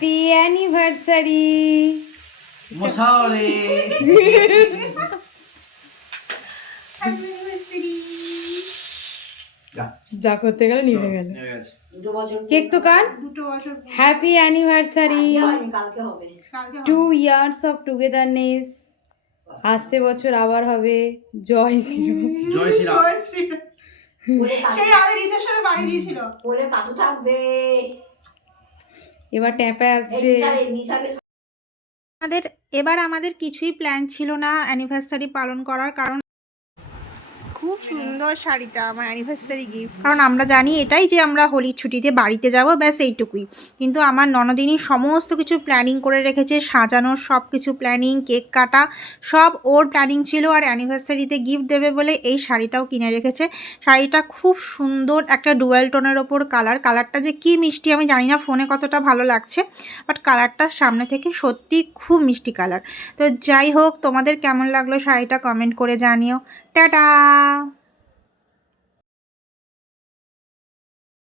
Happy anniversary মশারে যা করতে গেলে নিভে গেল কেক তো cut happy anniversary 2 years of togetherness আসছে বছর আবার হবে জয় শ্রীরাম জয় শ্রীরাম সেই আমাদের রিসেপশনে বাড়ি দিয়েছিল বলে কাকু থাকবে এবার ট্যাপে আসবে আমাদের কিছুই প্ল্যান ছিল না অ্যানিভার্সারি পালন করার, কারণ খুব সুন্দর শাড়িটা আমার অ্যানিভার্সারি গিফট, কারণ আমরা জানি এটাই যে আমরা হোলির ছুটিতে বাড়িতে যাব, ব্যাস এইটুকুই। কিন্তু আমার ননদিনী সমস্ত কিছু প্ল্যানিং করে রেখেছে, সাজানোর সব কিছু প্ল্যানিং, কেক কাটা সব ওর প্ল্যানিং ছিল, আর অ্যানিভার্সারিতে গিফট দেবে বলে এই শাড়িটাও কিনে রেখেছে। শাড়িটা খুব সুন্দর, একটা ডুয়েল টোনের ওপর কালারটা যে কি মিষ্টি আমি জানি না ফোনে কতটা ভালো লাগছে, বাট কালারটা সামনে থেকে সত্যি খুব মিষ্টি কালার। তো যাই হোক, তোমাদের কেমন লাগলো শাড়িটা কমেন্ট করে জানিও। টাটা।